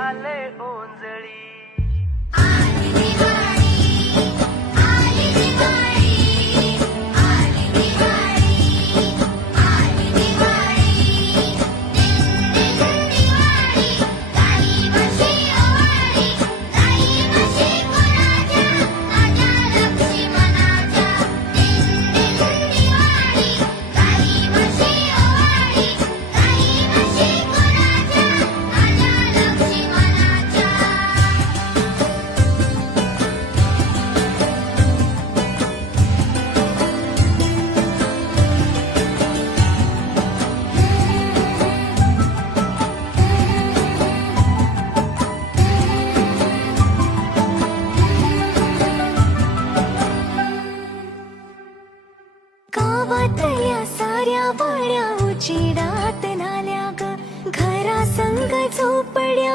झाले ओंजळी. आली दिवाळी, आली दिवाळी, आली दिवाळी, आली दिवाळी. दिन दिन दिवाळी, गाई म्हशी ओवाळी, गाई म्हशी कोणाच्या, माझ्या लक्ष्मणाच्या. दिन दिन दिवाळी, गाई म्हशी ओवाळी, गाई म्हशी कोणाच्या, माझ्या लक्ष्मणाच्या. गावातल्या साऱ्या वाड्या उचिडात नाल्या ग, घरा संग झोपड्या